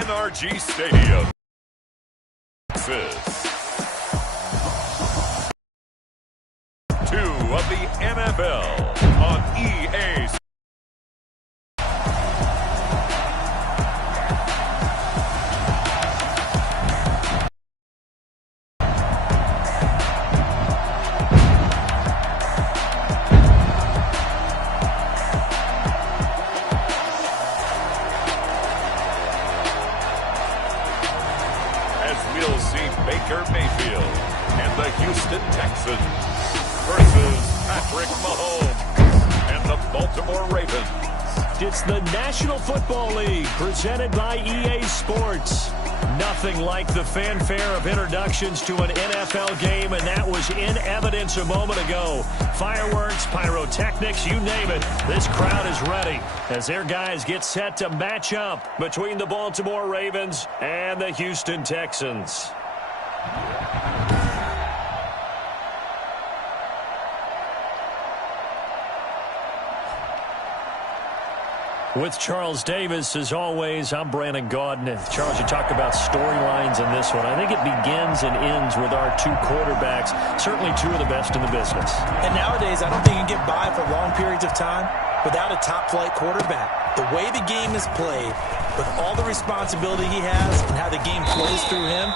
NRG Stadium. Texas. 2 of the NFL on EA. We'll see Baker Mayfield and the Houston Texans versus Patrick Mahomes and the Baltimore Ravens. It's the National Football League presented by EA Sports. Nothing like the fanfare of introductions to an NFL game, and that was in evidence a moment ago. Fireworks, pyrotechnics, you name it. This crowd is ready as their guys get set to match up between the Baltimore Ravens and the Houston Texans. With Charles Davis, as always, I'm Brandon Gaudin. Charles, you talk about storylines in this one. I think it begins and ends with our two quarterbacks, certainly two of the best in the business. And nowadays, I don't think you can get by for long periods of time without a top-flight quarterback. The way the game is played, with all the responsibility he has and how the game flows through him,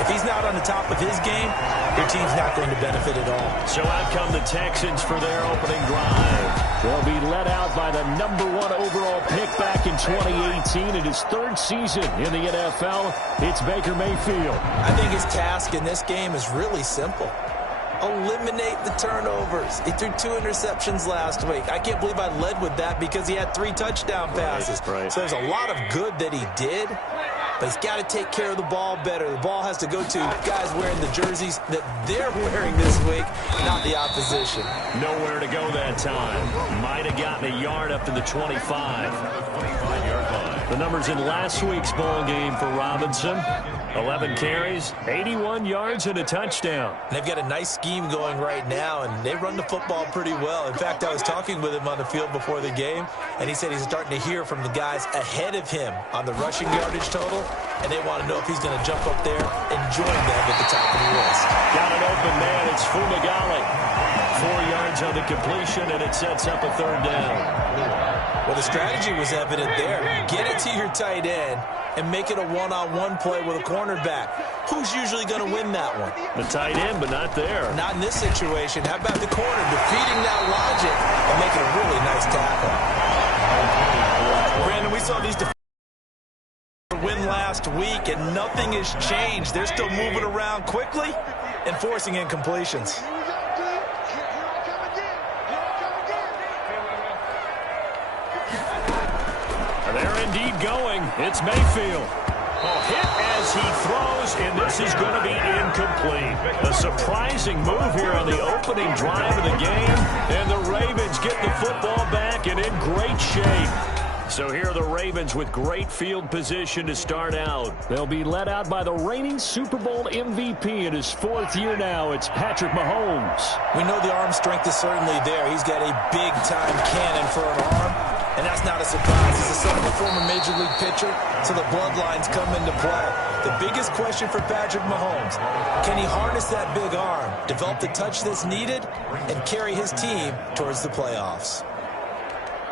if he's not on the top of his game, your team's not going to benefit at all. So out come the Texans for their opening drive. They'll be led out by the #1 overall pick back in 2018 in his third season in the NFL. It's Baker Mayfield. I think his task in this game is really simple. Eliminate the turnovers. He threw 2 interceptions last week. I can't believe I led with that because he had 3 touchdown passes. Right. So there's a lot of good that he did, but he's got to take care of the ball better. The ball has to go to guys wearing the jerseys that they're wearing this week, not the opposition. Nowhere to go that time. Might have gotten a yard up to the 25. 25-yard line. The numbers in last week's ball game for Robinson. 11 carries, 81 yards, and a touchdown. They've got a nice scheme going right now, and they run the football pretty well. In fact, I was talking with him on the field before the game, and he said he's starting to hear from the guys ahead of him on the rushing yardage total, and they want to know if he's going to jump up there and join them at the top of the list. Got an open man. It's Fumagalli. 4 yards on the completion, and it sets up a third down. Well, the strategy was evident there. Get it to your tight end and make it a one-on-one play with a cornerback. Who's usually going to win that one? The tight end, but not there. Not in this situation. How about the corner defeating that logic and making a really nice tackle? Brandon, we saw these defenders win last week, and nothing has changed. They're still moving around quickly and forcing incompletions. They're indeed going. It's Mayfield. Hit as he throws, and this is going to be incomplete. A surprising move here on the opening drive of the game, and the Ravens get the football back and in great shape. So here are the Ravens with great field position to start out. They'll be led out by the reigning Super Bowl MVP in his 4th year now. It's Patrick Mahomes. We know the arm strength is certainly there. He's got a big-time cannon for an arm, and that's not a surprise. He's the son of a former Major League pitcher, so the bloodlines come into play. The biggest question for Patrick Mahomes, can he harness that big arm, develop the touch that's needed, and carry his team towards the playoffs?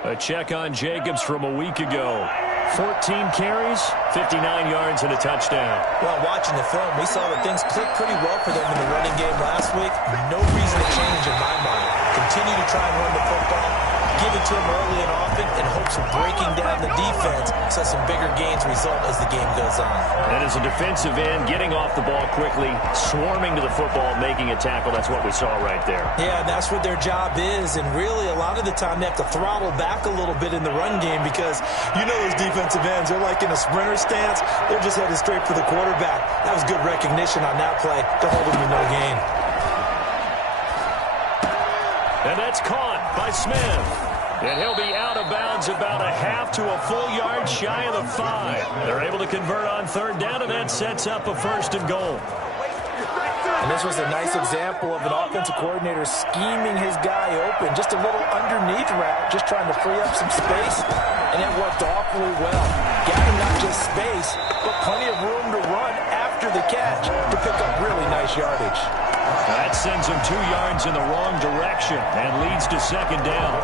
A check on Jacobs from a week ago. 14 carries, 59 yards, and a touchdown. Well, watching the film, we saw that things clicked pretty well for them in the running game last week. No reason to change in my mind. Continue to try and run the football, give it to him early and often, in hopes of breaking down the defense so some bigger gains result as the game goes on. And as a defensive end, getting off the ball quickly, swarming to the football, making a tackle, that's what we saw right there. Yeah, and that's what their job is, and really a lot of the time they have to throttle back a little bit in the run game because you know those defensive ends, they're like in a sprinter stance, they're just headed straight for the quarterback. That was good recognition on that play to hold him to no gain. And that's caught by Smith. And he'll be out of bounds about a half to a full yard shy of the 5. They're able to convert on third down, and that sets up a 1st and goal. And this was a nice example of an offensive coordinator scheming his guy open. Just a little underneath route, just trying to free up some space, and it worked awfully well. Got him not just space, but plenty of room to run after the catch to pick up really nice yardage. That sends him 2 yards in the wrong direction and leads to second down.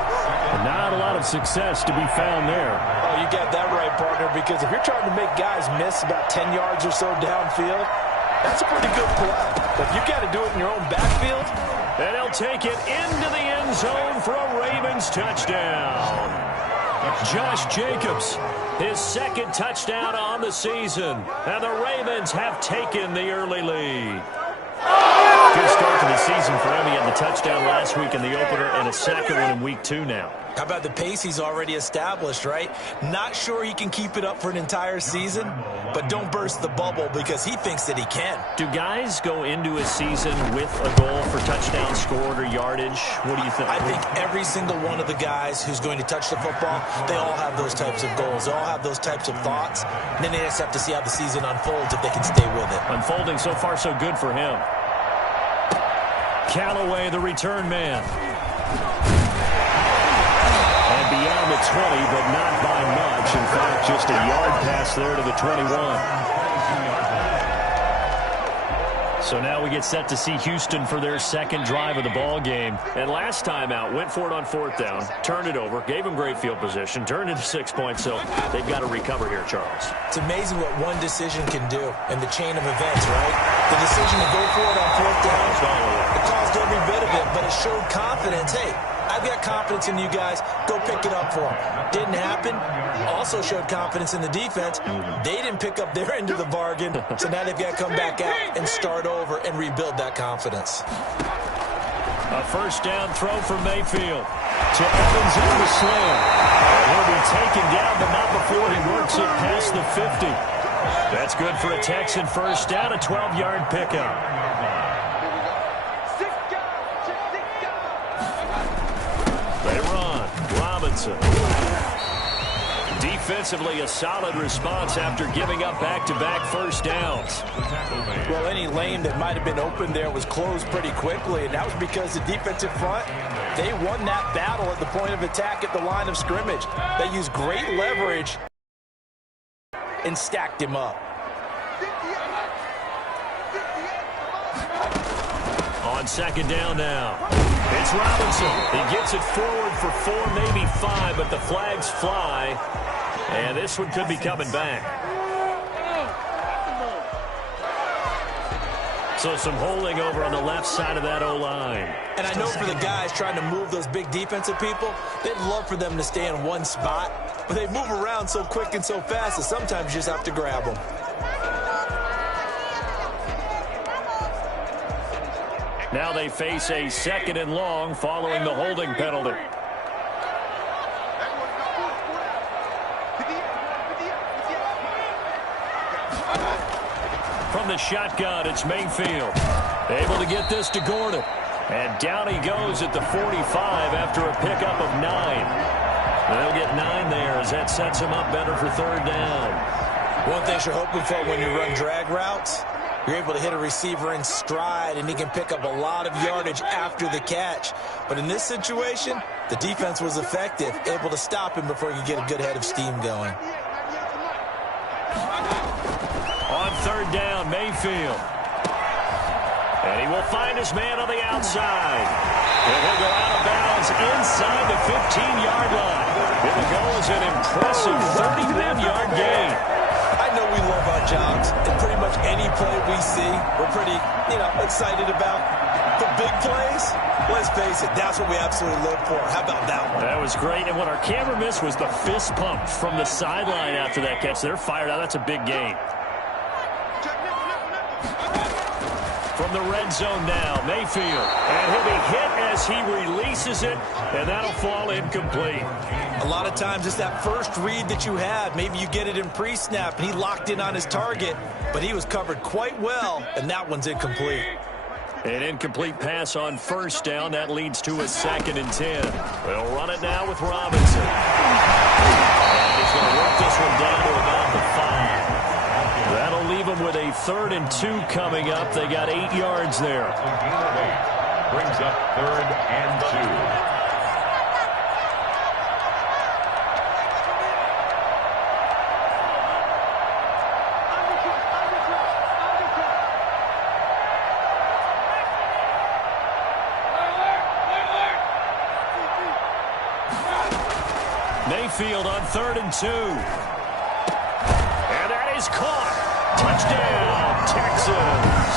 Not a lot of success to be found there. Oh, you got that right, partner, because if you're trying to make guys miss about 10 yards or so downfield, that's a pretty good play. But if you got to do it in your own backfield. And he'll take it into the end zone for a Ravens touchdown. Josh Jacobs, his second touchdown on the season. And the Ravens have taken the early lead. Good start to the season for him. He had the touchdown last week in the opener and a second one in week 2 now. How about the pace he's already established, right? Not sure he can keep it up for an entire season, but don't burst the bubble because he thinks that he can. Do guys go into a season with a goal for touchdown scored or yardage? What do you think? I think every single one of the guys who's going to touch the football, they all have those types of goals. They all have those types of thoughts. And then they just have to see how the season unfolds if they can stay with it. Unfolding so far so good for him. Callaway, the return man. And beyond the 20, but not by much. In fact, just a yard pass there to the 21. So now we get set to see Houston for their second drive of the ball game. And last time out, went for it on 4th down, turned it over, gave them great field position, turned into 6 points. So they've got to recover here, Charles. It's amazing what one decision can do in the chain of events, right? The decision to go for it on 4th down, it caused every bit of it, but it showed confidence. Hey, I've got confidence in you guys. Go pick it up for them. Didn't happen. Also showed confidence in the defense. They didn't pick up their end of the bargain, so now they've got to come back out and start over and rebuild that confidence. A first down throw for Mayfield. To Evans on the slam. He'll be taken down, but not before he works it past the 50. That's good for a Texan first down, a 12-yard pickup. They run. Robinson. Defensively, a solid response after giving up back-to-back first downs. Well, any lane that might have been open there was closed pretty quickly, and that was because the defensive front, they won that battle at the point of attack at the line of scrimmage. They used great leverage and stacked him up. On second down now. It's Robinson. He gets it forward for 4, maybe 5, but the flags fly. And this one could be coming back. So some holding over on the left side of that O-line. And I know for the guys trying to move those big defensive people, they'd love for them to stay in one spot. But they move around so quick and so fast that sometimes you just have to grab them. Now they face a 2nd and long following the holding penalty. From the shotgun, it's Mayfield. Able to get this to Gordon. And down he goes at the 45 after a pickup of 9. They'll get 9 there as that sets him up better for 3rd down. One thing you're hoping for when you run drag routes, you're able to hit a receiver in stride, and he can pick up a lot of yardage after the catch. But in this situation, the defense was effective, able to stop him before he could get a good head of steam going. On 3rd down, Mayfield. And he will find his man on the outside. And he'll go out of bounds inside the 15-yard line. It will go as an impressive 31-yard gain. I know we love our jobs, and pretty much any play we see, we're pretty, excited about. But big plays, let's face it, that's what we absolutely live for. How about that one? That was great, and what our camera missed was the fist pump from the sideline after that catch. They're fired out. That's a big gain. From the red zone now, Mayfield. And he'll be hit as he releases it, and that'll fall incomplete. A lot of times it's that first read that you have. Maybe you get it in pre-snap, and he locked in on his target, but he was covered quite well, and that one's incomplete. An incomplete pass on 1st down. That leads to a 2nd and 10. They'll run it now with Robinson. And he's going to work this one down to about the 5. That'll leave them with a 3rd and 2 coming up. They got 8 yards there. Brings up 3rd and 2. Mayfield on 3rd and 2. And that is caught. Touchdown, Texans.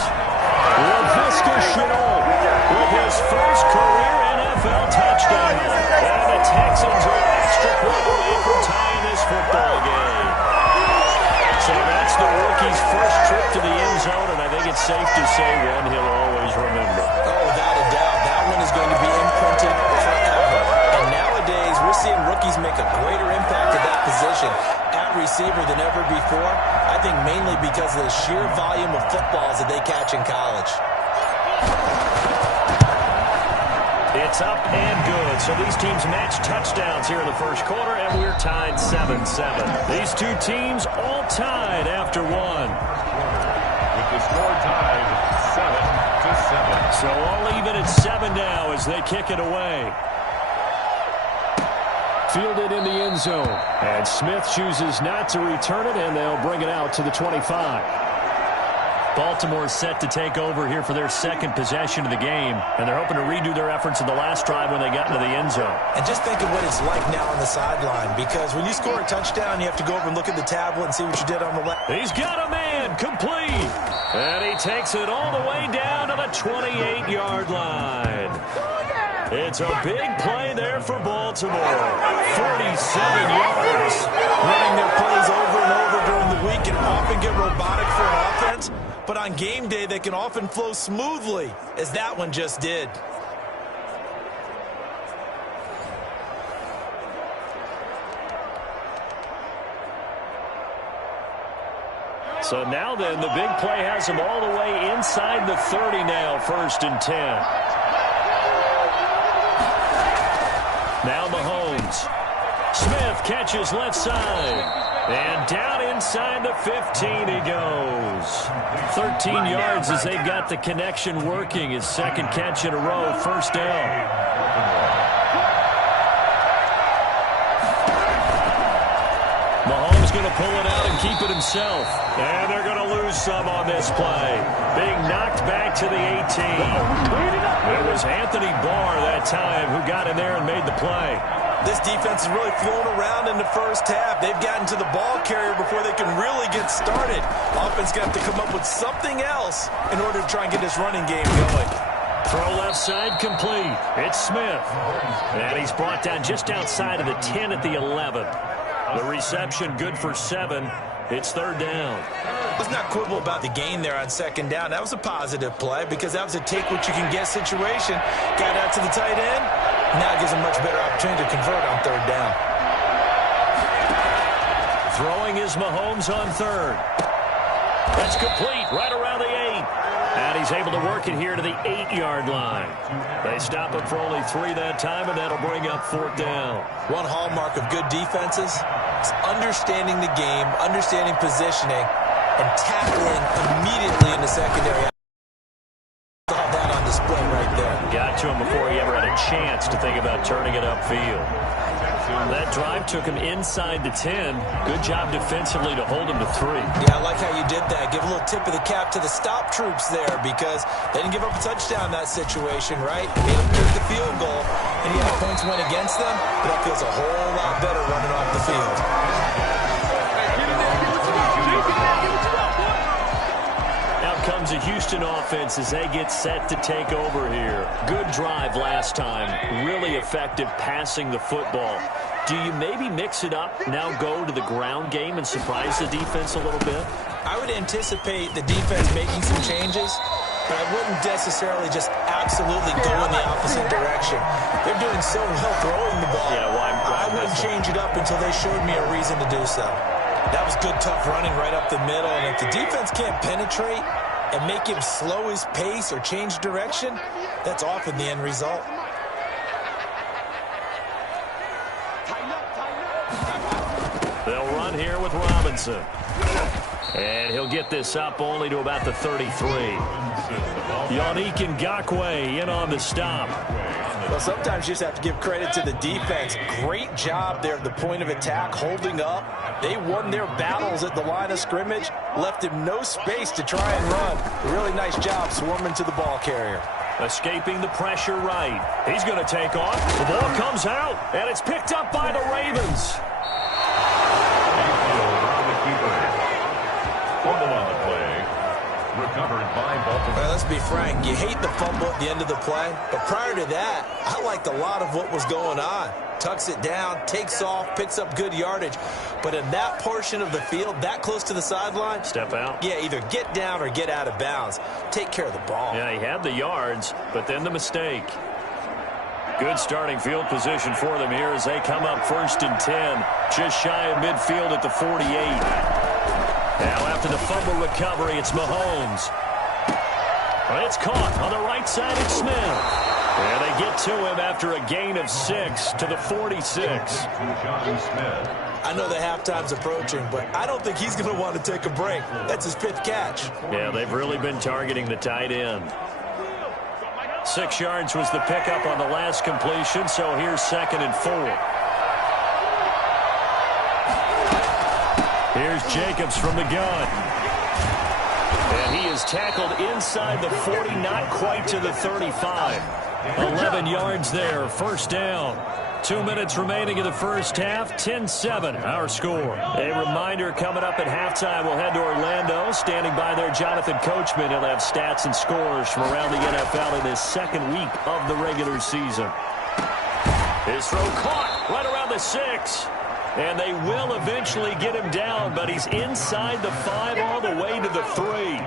Laviska Shenault with his first career NFL touchdown. And the Texans are an extra point away from tying this football game. So that's the rookie's first trip to the end zone, and I think it's safe to say one he'll always remember. Oh, without a doubt, that one is going to be imprinted forever. And nowadays, we're seeing rookies make a greater impact at that position at receiver than ever before. I think mainly because of the sheer volume of footballs that they catch in college. It's up and good. So these teams match touchdowns here in the first quarter, and we're tied 7-7. These two teams all tied after one. With the score tied 7-7. So all even at 7 now as they kick it away. Fielded in the end zone. And Smith chooses not to return it, and they'll bring it out to the 25. Baltimore set to take over here for their second possession of the game, and they're hoping to redo their efforts in the last drive when they got into the end zone. And just think of what it's like now on the sideline, because when you score a touchdown, you have to go over and look at the tablet and see what you did on the left. He's got a man, complete, and he takes it all the way down to the 28-yard line. It's a big play there for Baltimore. 47 yards. Running their plays over and over during the week can often get robotic for an offense, but on game day they can often flow smoothly, as that one just did. So now then, the big play has them all the way inside the 30 now, 1st and 10. Now Mahomes. Smith catches left side. And down inside the 15 he goes. 13 yards as they've got the connection working. His second catch in a row, 1st down. Mahomes going to pull it out and keep it himself. And they're going to lose some on this play. Being knocked back to the 18. It was Anthony Barr that time who got in there and made the play. This defense has really flown around in the first half. They've gotten to the ball carrier before they can really get started. Offense going to have to come up with something else in order to try and get this running game going. Throw left side complete. It's Smith. And he's brought down just outside of the 10 at the 11. The reception good for 7. It's 3rd down. Let's not quibble about the gain there on 2nd down. That was a positive play because that was a take-what-you-can-get situation. Got out to the tight end. Now it gives them much better opportunity to convert on 3rd down. Throwing is Mahomes on 3rd. That's complete right around the 8. And he's able to work it here to the 8-yard line. They stop him for only 3 that time, and that'll bring up 4th down. One hallmark of good defenses is understanding the game, understanding positioning, and tackling immediately in the secondary. Saw that on display right there. Got to him before he ever had a chance to think about turning it upfield. That drive took him inside the 10. Good job defensively to hold him to 3. Yeah, I like how you did that. Give a little tip of the cap to the stop troops there because they didn't give up a touchdown in that situation, right? They didn't kick the field goal, and yeah, points went against them, but that feels a whole lot better running off the field. Comes a Houston offense as they get set to take over here. Good drive last time. Really effective passing the football. Do you maybe mix it up, now go to the ground game and surprise the defense a little bit? I would anticipate the defense making some changes, but I wouldn't necessarily just absolutely go in the opposite direction. They're doing so well throwing the ball. Yeah, why I wouldn't change it up until they showed me a reason to do so. That was good, tough running right up the middle, and if the defense can't penetrate and make him slow his pace or change direction, that's often the end result. They'll run here with Robinson. And he'll get this up only to about the 33. Yannick Ngakoue in on the stop. Well, sometimes you just have to give credit to the defense. Great job there at the point of attack, holding up. They won their battles at the line of scrimmage, left him no space to try and run. Really nice job swarming to the ball carrier. Escaping the pressure right. He's going to take off. The ball comes out, and it's picked up by the Ravens. frank, you hate the fumble at the end of the play, but prior to that, I liked a lot of what was going on. Tucks it down, takes off, picks up good yardage. But in that portion of the field, that close to the sideline, step out. Yeah, either get down or get out of bounds. Take care of the ball. Yeah, he had the yards, but then the mistake. Good starting field position for them here as they come up 1st and 10. Just shy of midfield at the 48. Now after the fumble recovery, it's Mahomes. Well, it's caught on the right side of Smith. And they get to him after a gain of 6 to the 46. I know the halftime's approaching, but I don't think he's going to want to take a break. That's his 5th catch. Yeah, they've really been targeting the tight end. 6 yards was the pickup on the last completion, so here's 2nd and 4. Here's Jacobs from the gun. And he is tackled inside the 40, not quite to the 35. 11 yards there, 1st down. 2 minutes remaining in the first half, 10-7, our score. A reminder coming up at halftime, we'll head to Orlando. Standing by there, Jonathan Coachman. He'll have stats and scores from around the NFL in his 2nd week of the regular season. His throw caught right around the 6. And they will eventually get him down, but he's inside the 5 all the way to the 3.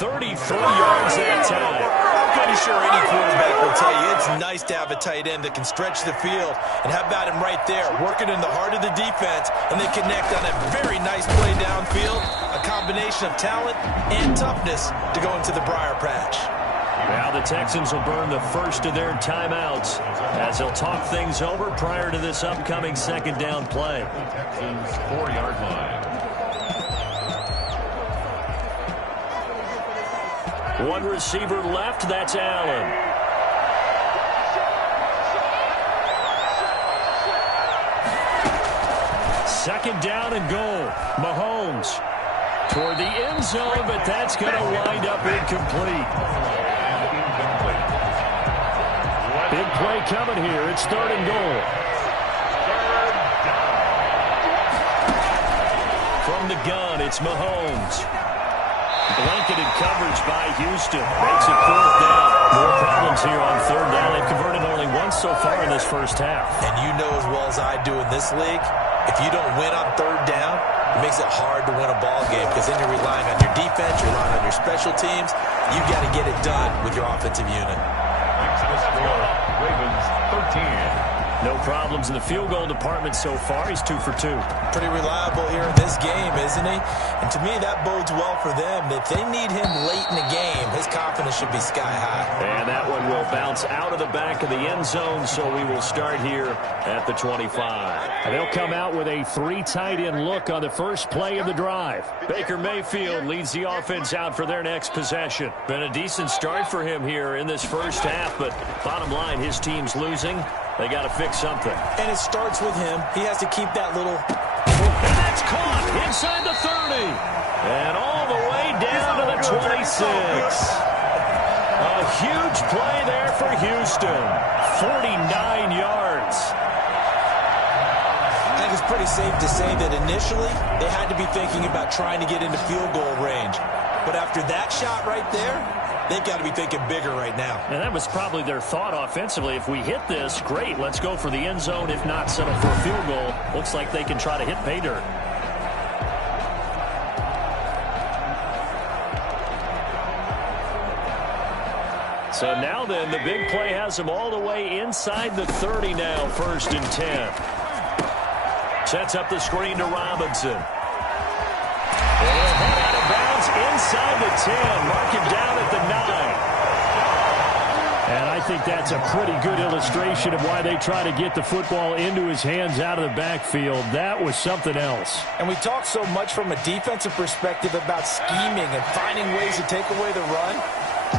33 yards that time. I'm pretty sure any quarterback will tell you it's nice to have a tight end that can stretch the field. And how about him right there, working in the heart of the defense, and they connect on a very nice play downfield. A combination of talent and toughness to go into the briar patch. Now the Texans will burn the first of their timeouts as they'll talk things over prior to this upcoming 2nd down play. Texans 4-yard line. One receiver left, that's Allen. Second down and goal. Mahomes toward the end zone, but that's going to wind up incomplete. Big play coming here. It's 3rd and goal. From the gun, it's Mahomes. Blanketed coverage by Houston. Makes it 4th down. More problems here on 3rd down. They've converted only once so far in this first half. And you know as well as I do in this league, if you don't win on 3rd down, it makes it hard to win a ball game because then you're relying on your defense, you're relying on your special teams. You've got to get it done with your offensive unit. Ravens 13. No problems in the field goal department so far. He's 2 for 2. Pretty reliable here in this game, isn't he? And to me, that bodes well for them. If they need him late in the game, his confidence should be sky high. And that one will bounce out of the back of the end zone, so we will start here at the 25. And they'll come out with a 3 tight end look on the first play of the drive. Baker Mayfield leads the offense out for their next possession. Been a decent start for him here in this first half, but bottom line, his team's losing. They got to fix something. And it starts with him. He has to keep that little... And that's caught inside the 30. And all the way down to the 26. A huge play there for Houston. 49 yards. I think it's pretty safe to say that initially they had to be thinking about trying to get into field goal range. But after that shot right there, they've got to be thinking bigger right now. And that was probably their thought offensively. If we hit this, great, let's go for the end zone. If not, settle for a field goal. Looks like they can try to hit pay dirt. So now then, the big play has them all the way inside the 30 now, 1st and 10. Sets up the screen to Robinson. And head out of bounds inside the 10. Mark him down at the 9. And I think that's a pretty good illustration of why they try to get the football into his hands out of the backfield. That was something else. And we talk so much from a defensive perspective about scheming and finding ways to take away the run.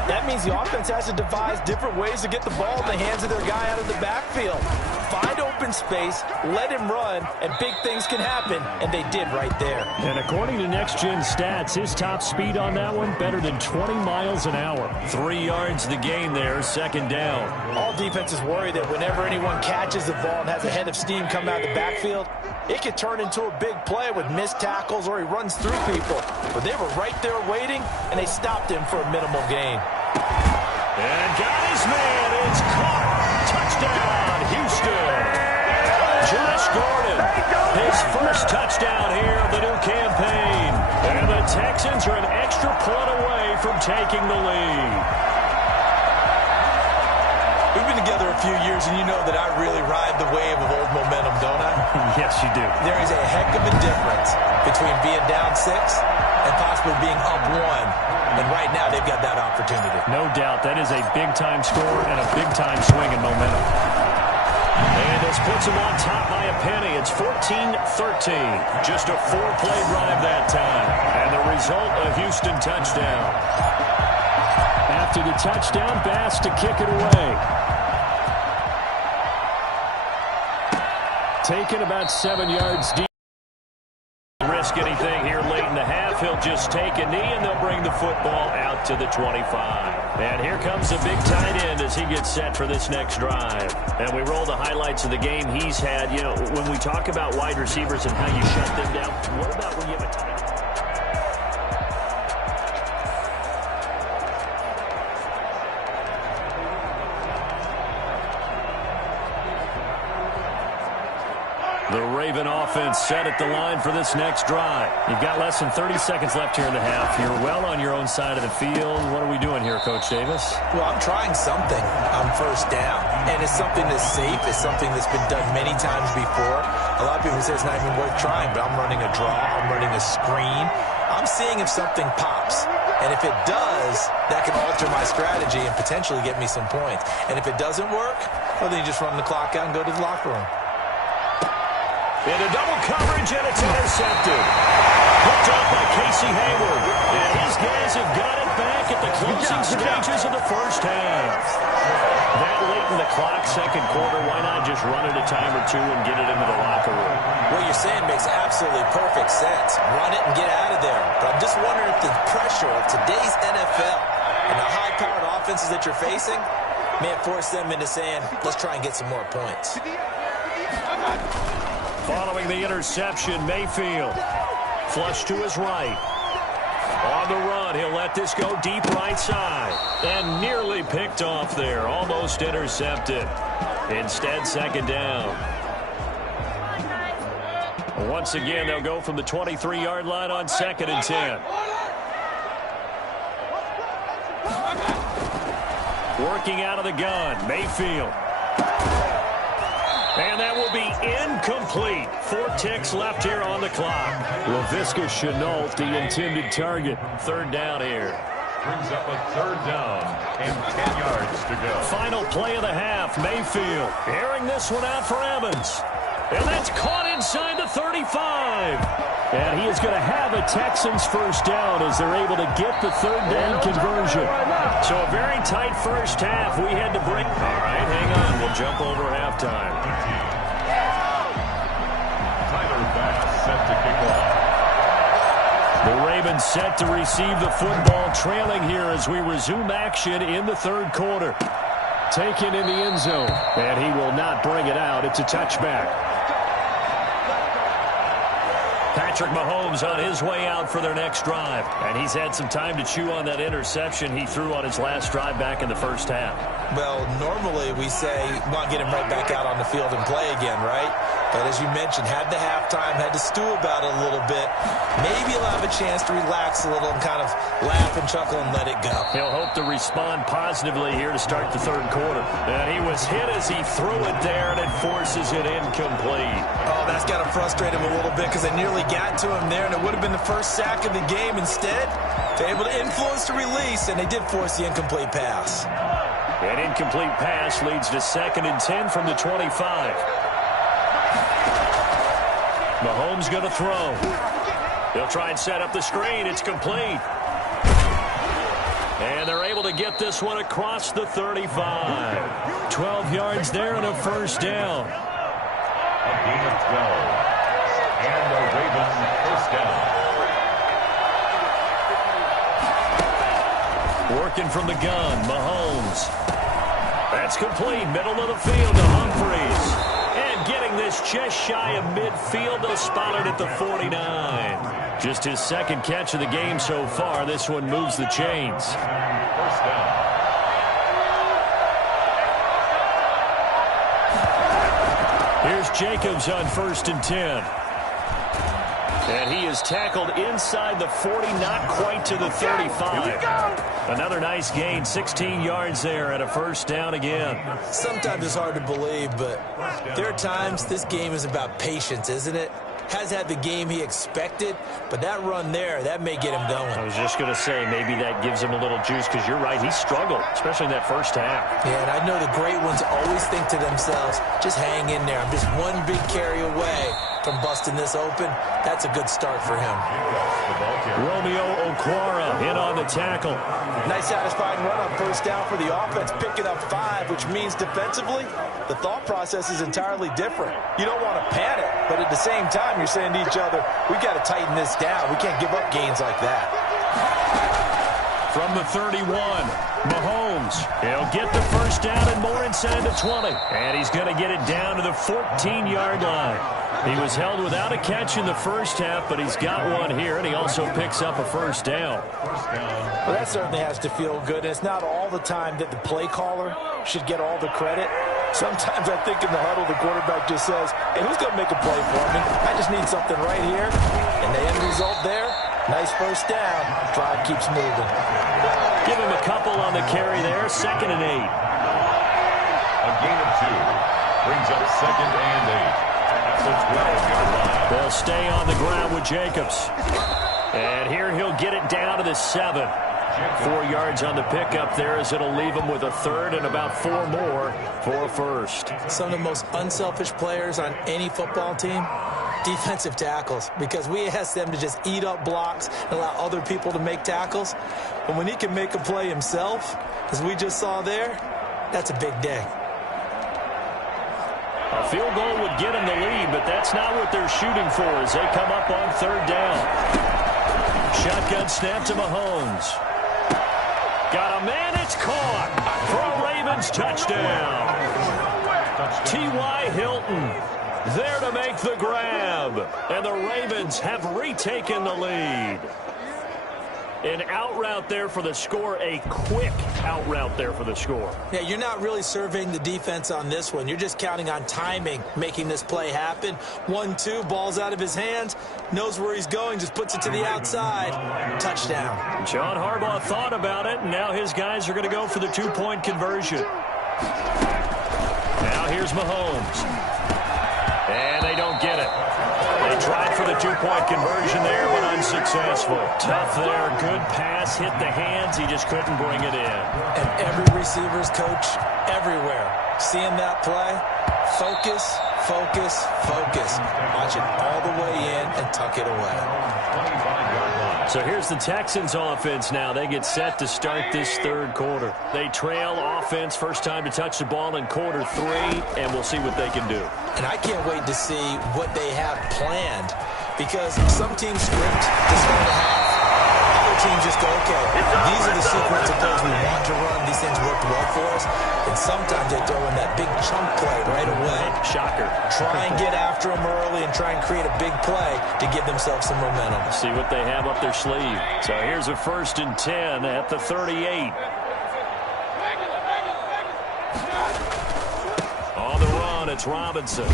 That means the offense has to devise different ways to get the ball in the hands of their guy out of the backfield. Find open open space, let him run, and big things can happen, and they did right there. And according to Next Gen Stats, his top speed on that one, better than 20 miles an hour. 3 yards to gain there, second down. All defenses worry that whenever anyone catches the ball and has a head of steam come out of the backfield, it could turn into a big play with missed tackles or he runs through people. But they were right there waiting, and they stopped him for a minimal gain. And got his man. It's caught. Touchdown, Houston. Josh Gordon, his first touchdown here of the new campaign. And the Texans are an extra point away from taking the lead. We've been together a few years, and you know that I really ride the wave of old momentum, don't I? Yes, you do. There is a heck of a difference between being down 6 and possibly being up 1. And right now, they've got that opportunity. No doubt. That is a big-time score and a big-time swing in momentum. And this puts them on top by a penny. It's 14-13. Just a 4-play drive that time. And the result, a Houston touchdown. After the touchdown, Bass to kick it away. Taken about 7 yards deep. Risk anything here late in the half. He'll just take a knee, and they'll bring the football out to the 25. And here comes the big tight end as he gets set for this next drive. And we roll the highlights of the game he's had. You know, when we talk about wide receivers and how you shut them down, what about when you have a tight end? The Raven offense set at the line for this next drive. You've got less than 30 seconds left here in the half. You're well on your own side of the field. What are we doing here, Coach Davis? Well, I'm trying something on first down. And it's something that's safe. It's something that's been done many times before. A lot of people say it's not even worth trying, but I'm running a draw. I'm running a screen. I'm seeing if something pops. And if it does, that can alter my strategy and potentially get me some points. And if it doesn't work, well, then you just run the clock out and go to the locker room. Into double coverage, and it's intercepted. Hooked off by Casey Hayward. And his guys have got it back at the closing stages of the first half. That late in the clock, second quarter, why not just run it a time or two and get it into the locker room? What you're saying makes absolutely perfect sense. Run it and get out of there. But I'm just wondering if the pressure of today's NFL and the high-powered offenses that you're facing may have forced them into saying, let's try and get some more points. Following the interception, Mayfield flush to his right. On the run, he'll let this go deep right side. And nearly picked off there. Almost intercepted. Instead, second down. Once again, they'll go from the 23-yard line on 2nd and 10. Working out of the gun, Mayfield. And that will be incomplete. 4 ticks left here on the clock. Laviska Shenault, the intended target. Third down here. Brings up a third down and 10 yards to go. Final play of the half. Mayfield airing this one out for Evans. And that's caught inside the 35. And he is going to have a Texans first down as they're able to get the third down conversion. So a very tight first half. We had to break. All right, hang on. We'll jump over halftime. Tyler Bass set to kick off. The Ravens set to receive the football, trailing here as we resume action in the third quarter. Taken in the end zone, and he will not bring it out. It's a touchback. Patrick Mahomes on his way out for their next drive. And he's had some time to chew on that interception he threw on his last drive back in the first half. Well, normally we say, want to get him right back out on the field and play again, right? But as you mentioned, had the halftime, had to stew about it a little bit. Maybe he'll have a chance to relax a little and kind of laugh and chuckle and let it go. He'll hope to respond positively here to start the third quarter. And he was hit as he threw it there, and it forces it incomplete. Oh, that's got to frustrate him a little bit because they nearly got to him there, and it would have been the first sack of the game. Instead, they're able to influence the release, and they did force the incomplete pass. An incomplete pass leads to 2nd and 10 from the 25. Mahomes going to throw. He'll try and set up the screen. It's complete. And they're able to get this one across the 35. 12 yards there and a first down. A gain of 12. And the Ravens first down. Working from the gun, Mahomes. That's complete, middle of the field to Humphreys. And getting this just shy of midfield, they'll spot it at the 49. Just his second catch of the game so far. This one moves the chains. First down. Here's Jacobs on 1st and 10. And he is tackled inside the 40, not quite to the 35. Another nice gain, 16 yards there, and a first down again. Sometimes it's hard to believe, but there are times this game is about patience, isn't it? Has had the game he expected, but that run there, that may get him going. I was just going to say, maybe that gives him a little juice, because you're right, he struggled, especially in that first half. Yeah, and I know the great ones always think to themselves, just hang in there. I'm just one big carry away from busting this open. That's a good start for him. Romeo Okwara in on the tackle. Nice satisfying run on first down for the offense, picking up 5, which means defensively, the thought process is entirely different. You don't want to panic, but at the same time, you're saying to each other, we got to tighten this down. We can't give up gains like that. From the 31, Mahomes. He'll get the first down and more inside the 20. And he's going to get it down to the 14-yard line. He was held without a catch in the first half, but he's got one here, and he also picks up a first down. Well, that certainly has to feel good. And it's not all the time that the play caller should get all the credit. Sometimes I think in the huddle, the quarterback just says, hey, who's going to make a play for me? I just need something right here. And the end result there, nice first down. Drive keeps moving. Give him a couple on the carry there, 2nd and 8. A gain of 2. Brings up 2nd and 8. That's a 12-yard line. They'll stay on the ground with Jacobs. And here he'll get it down to the 7. 4 yards on the pickup there as it'll leave him with a third and about 4 more for a first. Some of the most unselfish players on any football team, defensive tackles, because we ask them to just eat up blocks and allow other people to make tackles. But when he can make a play himself, as we just saw there, that's a big day. A field goal would get him the lead, but that's not what they're shooting for as they come up on 3rd down. Shotgun snap to Mahomes. Got a man, it's caught for a Ravens touchdown. T.Y. Hilton there to make the grab, and the Ravens have retaken the lead. An out route there for the score, a quick out route there for the score. Yeah, you're not really surveying the defense on this one. You're just counting on timing, making this play happen. 1-2, ball's out of his hands, knows where he's going, just puts it to the outside. Touchdown. John Harbaugh thought about it, and now his guys are going to go for the 2-point conversion. Now here's Mahomes. And they don't get it. They tried for the 2-point conversion there, but unsuccessful. Tough there. Good pass. Hit the hands. He just couldn't bring it in. And every receiver's coach everywhere, seeing that play, focus, focus, focus. Watch it all the way in and tuck it away. So here's the Texans offense now. They get set to start this 3rd quarter. They trail offense, first time to touch the ball in quarter 3, and we'll see what they can do. And I can't wait to see what they have planned, because some teams script to start the half. Other teams just go, okay, these are the sequence of plays we want to run. These things worked well for us. And sometimes they throw in that big chunk play right away. Shocker. Try and get after them early and try and create a big play to give themselves some momentum. See what they have up their sleeve. So here's a 1st and 10 at the 38. On the run, it's Robinson.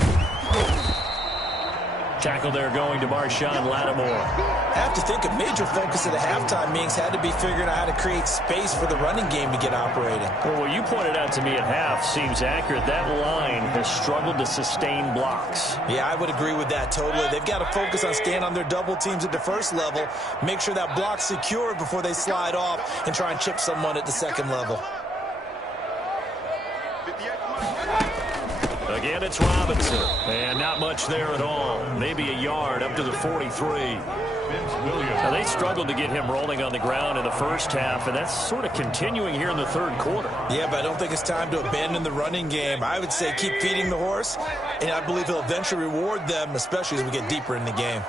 Tackle there going to Marshawn Lattimore. I have to think a major focus of the halftime meetings had to be figuring out how to create space for the running game to get operating. Well, what you pointed out to me at half seems accurate. That line has struggled to sustain blocks. Yeah, I would agree with that totally. They've got to focus on staying on their double teams at the first level, make sure that block's secure before they slide off and try and chip someone at the second level. Again, it's Robinson. And not much there at all. Maybe a yard up to the 43. Now, they struggled to get him rolling on the ground in the first half, and that's sort of continuing here in the third quarter. Yeah, but I don't think it's time to abandon the running game. I would say keep feeding the horse, and I believe he'll eventually reward them, especially as we get deeper in the game.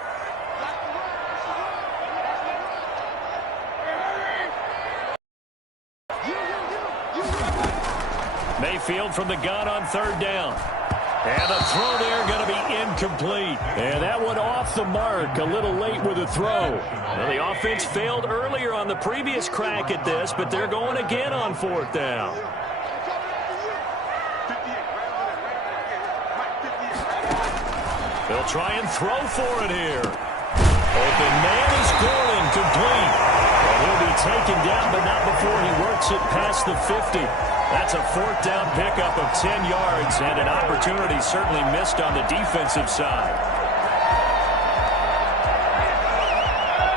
Mayfield from the gun on third down. And the throw there going to be incomplete. And that one off the mark, a little late with the throw. Well, the offense failed earlier on the previous crack at this, but they're going again on fourth down. They'll try and throw for it here. Open man is Gordon, complete. Well, he'll be taken down, but not before he works it past the 50. That's a fourth down pickup of 10 yards, and an opportunity certainly missed on the defensive side.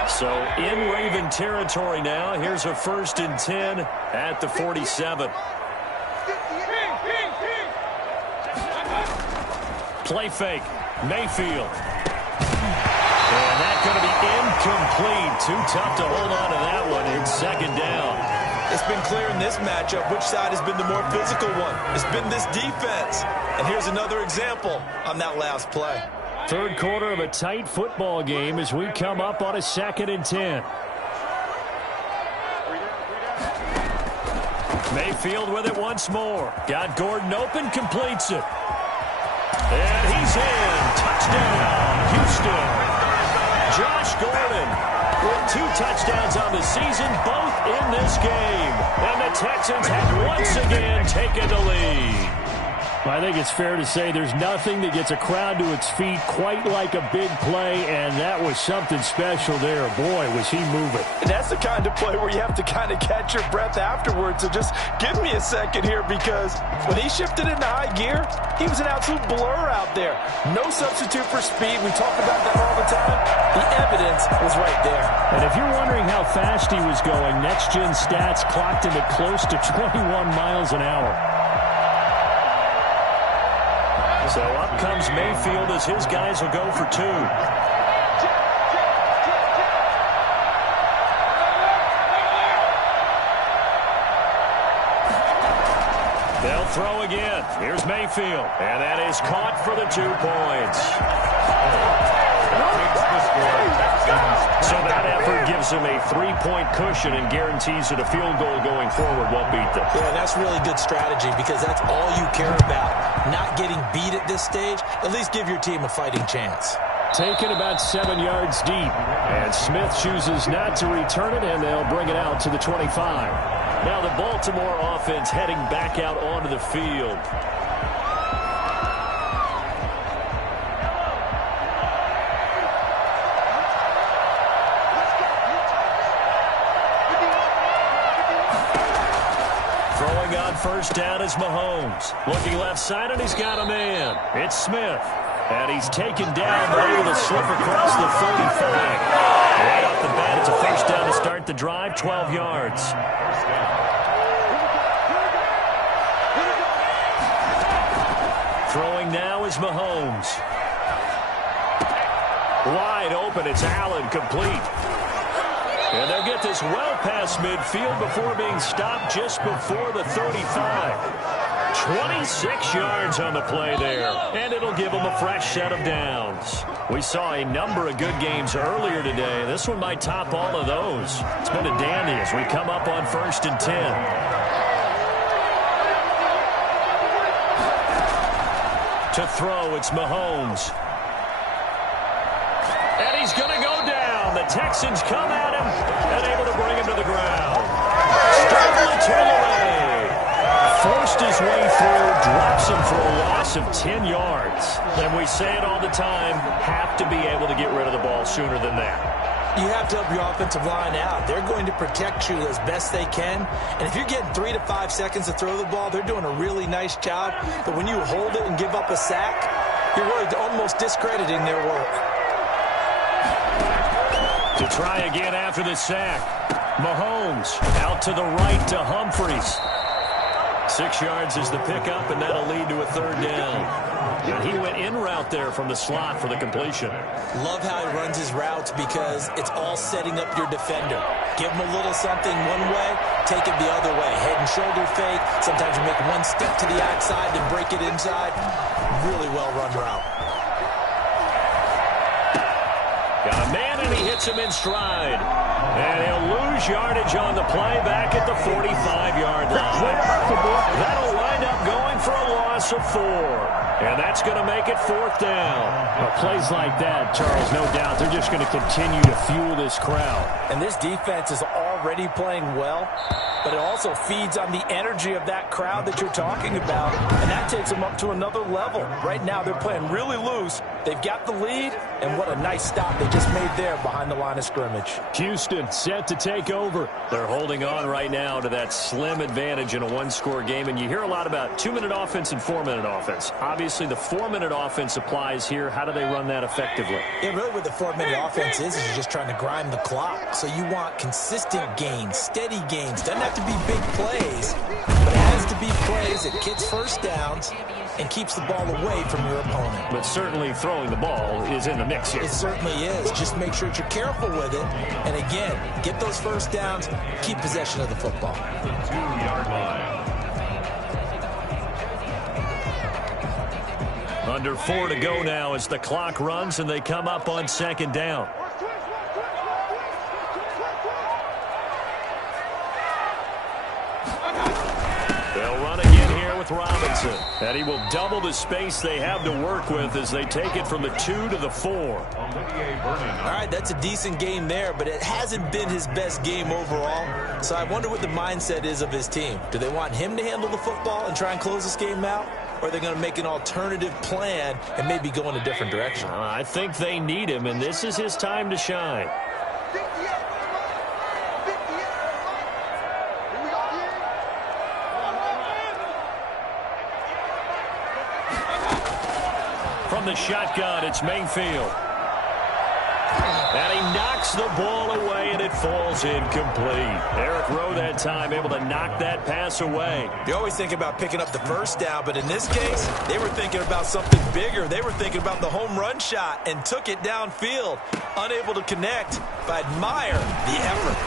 So in Raven territory now, here's a 1st and 10 at the 47. Play fake, Mayfield. And that's going to be incomplete. Too tough to hold on to that one. It's 2nd down. It's been clear in this matchup which side has been the more physical one. It's been this defense. And here's another example on that last play. Third quarter of a tight football game as we come up on a 2nd and 10. Mayfield with it once more. Got Gordon open, completes it. And he's in. Touchdown, Houston. Josh Gordon with 2 touchdowns on the season, both in this game. And the Texans have once again taken the lead. I think it's fair to say there's nothing that gets a crowd to its feet quite like a big play, and that was something special there. Boy, was he moving. And that's the kind of play where you have to kind of catch your breath afterwards. So just give me a second here, because when he shifted into high gear, he was an absolute blur out there. No substitute for speed. We talk about that all the time. The evidence was right there. And if you're wondering how fast he was going, next-gen stats clocked him at close to 21 miles an hour. So up comes Mayfield as his guys will go for 2. They'll throw again. Here's Mayfield. And that is caught for the 2 points. So that effort gives him a 3-point cushion and guarantees that a field goal going forward won't beat them. Yeah, that's really good strategy, because that's all you care about. Not getting beat at this stage. At least give your team a fighting chance. Taken about 7 yards deep. And Smith chooses not to return it, and they'll bring it out to the 25. Now the Baltimore offense heading back out onto the field. Throwing on first down is Mahomes. Looking left side, and he's got a man. It's Smith. And he's taken down, but able to slip across the 35. Right off the bat, it's a first down to start the drive, 12 yards. Throwing now is Mahomes. Wide open, it's Allen, complete. And they'll get this well past midfield before being stopped just before the 35. 26 yards on the play there, and it'll give them a fresh set of downs. We saw a number of good games earlier today. This one might top all of those. It's been a dandy as we come up on 1st and 10. To throw, it's Mahomes. And he's going to go down. The Texans come at him and able to bring him to the ground. Struggling to the way. Forced his way through, drops him for a loss of 10 yards. And we say it all the time, have to be able to get rid of the ball sooner than that. You have to help your offensive line out. They're going to protect you as best they can. And if you're getting 3 to 5 seconds to throw the ball, they're doing a really nice job. But when you hold it and give up a sack, you're really almost discrediting their work. To try again after the sack. Mahomes out to the right to Humphries. 6 yards is the pickup, and that'll lead to a 3rd down. And he went in route there from the slot for the completion. Love how he runs his routes because it's all setting up your defender. Give him a little something one way, take it the other way. Head and shoulder fake. Sometimes you make one step to the outside, then break it inside. Really well-run route. Got a man, and he hits him in stride. And he'll lose yardage on the play back at the 45-yard line. That'll wind up going for a loss of 4. And that's going to make it 4th down. Well, plays like that, Charles, no doubt, they're just going to continue to fuel this crowd. And this defense is already playing well, but it also feeds on the energy of that crowd that you're talking about, and that takes them up to another level. Right now, they're playing really loose. They've got the lead, and what a nice stop they just made there behind the line of scrimmage. Houston set to take over. They're holding on right now to that slim advantage in a one-score game, and you hear a lot about 2-minute offense and 4-minute offense. Obviously, the 4-minute offense applies here. How do they run that effectively? Yeah, really what the 4-minute offense is you're just trying to grind the clock. So you want consistent gains, steady gains. Doesn't have to be big plays, but it has to be plays that gets first downs and keeps the ball away from your opponent. But certainly throwing the ball is in the mix here. It certainly is. Just make sure that you're careful with it. And again, get those first downs, keep possession of the football. 2-yard line. Under 4 to go now as the clock runs and they come up on 2nd down. They'll run again here with Robinson. And he will double the space they have to work with as they take it from the 2 to the 4. All right, that's a decent game there, but it hasn't been his best game overall. So I wonder what the mindset is of his team. Do they want him to handle the football and try and close this game out? Or are they going to make an alternative plan and maybe go in a different direction? I think they need him, and this is his time to shine. From the shotgun, it's Mayfield. And he knocks the ball away, and it falls incomplete. Eric Rowe that time able to knock that pass away. You always think about picking up the first down, but in this case, they were thinking about something bigger. They were thinking about the home run shot and took it downfield. Unable to connect, but admire the effort.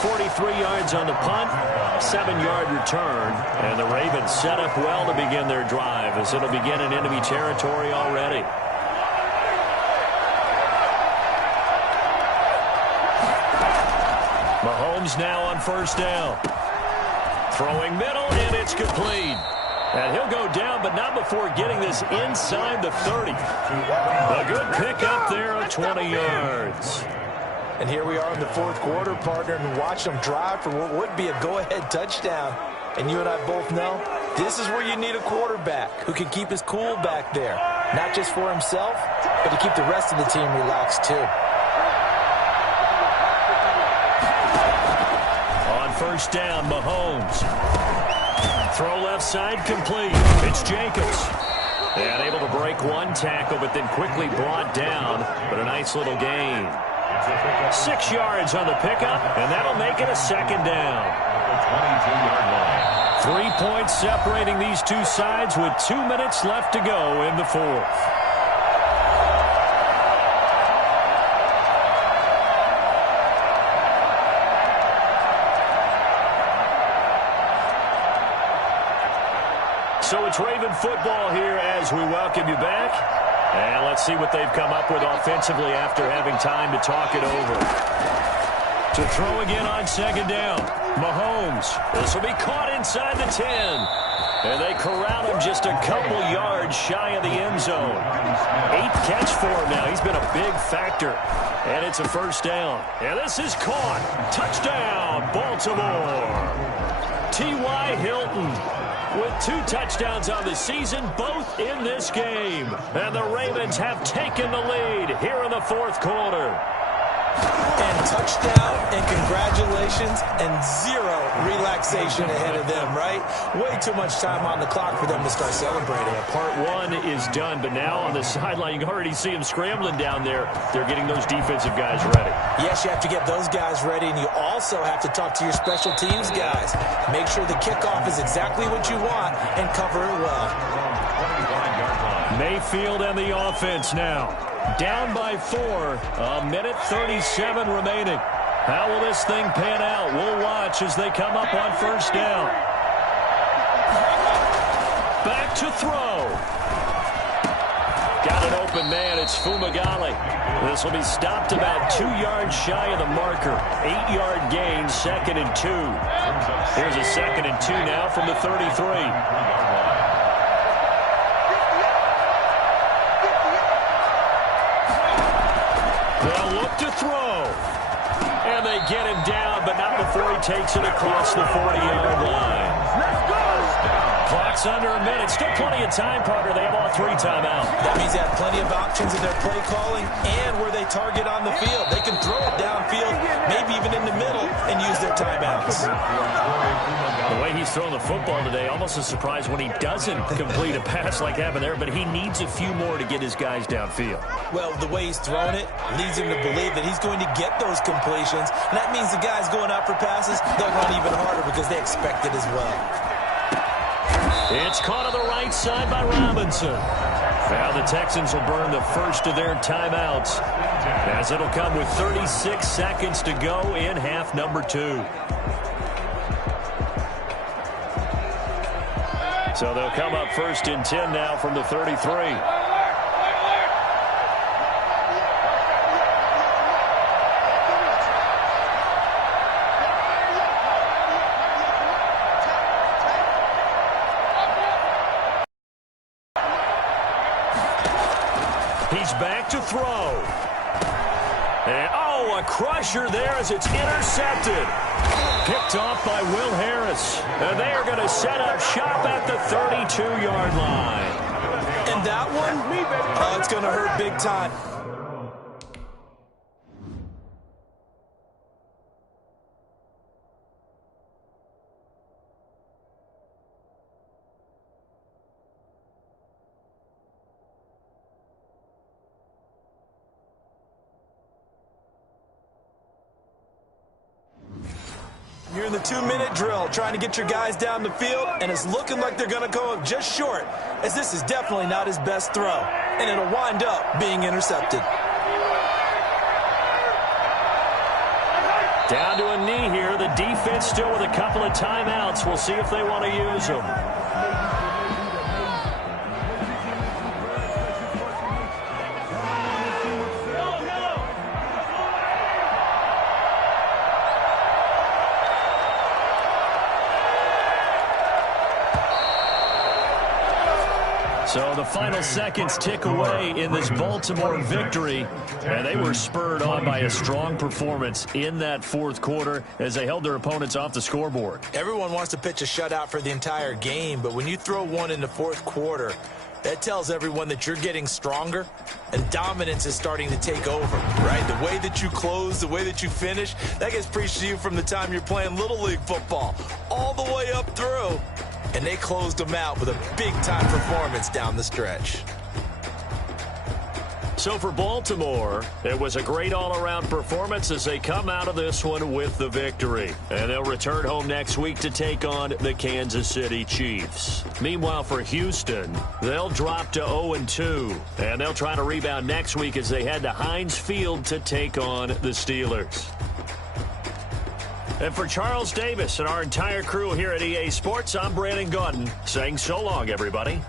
43 yards on the punt, 7-yard return, and the Ravens set up well to begin their drive as it'll begin in enemy territory already. Mahomes now on 1st down. Throwing middle, and it's complete. And he'll go down, but not before getting this inside the 30. A good pickup there of 20 yards. And here we are in the 4th quarter, partner, and watch them drive for what would be a go-ahead touchdown. And you and I both know this is where you need a quarterback who can keep his cool back there. Not just for himself, but to keep the rest of the team relaxed too. On 1st down, Mahomes. Throw left side complete. It's Jacobs. And able to break one tackle, but then quickly brought down. But a nice little gain. 6 yards on the pickup, and that'll make it a 2nd down. 3 points separating these two sides with 2 minutes left to go in the 4th. So it's Raven football here as we welcome you back. And let's see what they've come up with offensively after having time to talk it over. To throw again on 2nd down. Mahomes. This will be caught inside the 10. And they corral him just a couple yards shy of the end zone. 8th catch for him now. He's been a big factor. And it's a 1st down. And this is caught. Touchdown, Baltimore. T.Y. Hilton with 2 touchdowns on the season, both in this game. And the Ravens have taken the lead here in the 4th quarter. And touchdown, and congratulations, and 0 relaxation ahead of them, right? Way too much time on the clock for them to start celebrating. Part 1 is done, but now on the sideline, you can already see them scrambling down there. They're getting those defensive guys ready. Yes, you have to get those guys ready, and you also have to talk to your special teams guys. Make sure the kickoff is exactly what you want and cover it well. Mayfield and the offense now. Down by 4. A minute 37 remaining. How will this thing pan out? We'll watch as they come up on first down. Back to throw. Got an open man. It's Fumagalli. This will be stopped about 2 yards shy of the marker. 8-yard gain, 2nd and 2. Here's a 2nd and 2 now from the 33. They'll look to throw. And they get him down, but not before he takes it across the 40-yard line. Clock's under a minute. Still plenty of time, partner. They have all 3 timeouts. That means they have plenty of options in their play calling and where they target on the field. They can throw it downfield, maybe even in the middle, and use their timeouts. The way he's throwing the football today, almost a surprise when he doesn't complete a pass like happened there, but he needs a few more to get his guys downfield. Well, the way he's throwing it leads him to believe that he's going to get those completions, and that means the guys going out for passes, they'll run even harder because they expect it as well. It's caught on the right side by Robinson. Now the Texans will burn the first of their timeouts, as it'll come with 36 seconds to go in half number 2. So they'll come up 1st and 10 now from the 33. He's back to throw. And, oh, a crusher there as it's intercepted. Picked off by Will Harris. And they are going to set up shop at the 32-yard line. And that one, it's going to hurt big time. You're in the 2-minute drill, trying to get your guys down the field, and it's looking like they're going to go up just short, as this is definitely not his best throw, and it'll wind up being intercepted. Down to a knee here. The defense still with a couple of timeouts. We'll see if they want to use them. So the final seconds tick away in this Baltimore victory, and they were spurred on by a strong performance in that 4th quarter as they held their opponents off the scoreboard. Everyone wants to pitch a shutout for the entire game, but when you throw one in the 4th quarter, that tells everyone that you're getting stronger and dominance is starting to take over, right? The way that you close, the way that you finish, that gets preached to you from the time you're playing Little League football all the way up through. And they closed them out with a big-time performance down the stretch. So for Baltimore, it was a great all-around performance as they come out of this one with the victory. And they'll return home next week to take on the Kansas City Chiefs. Meanwhile, for Houston, they'll drop to 0-2. And they'll try to rebound next week as they head to Heinz Field to take on the Steelers. And for Charles Davis and our entire crew here at EA Sports, I'm Brandon Gaudin saying so long, everybody.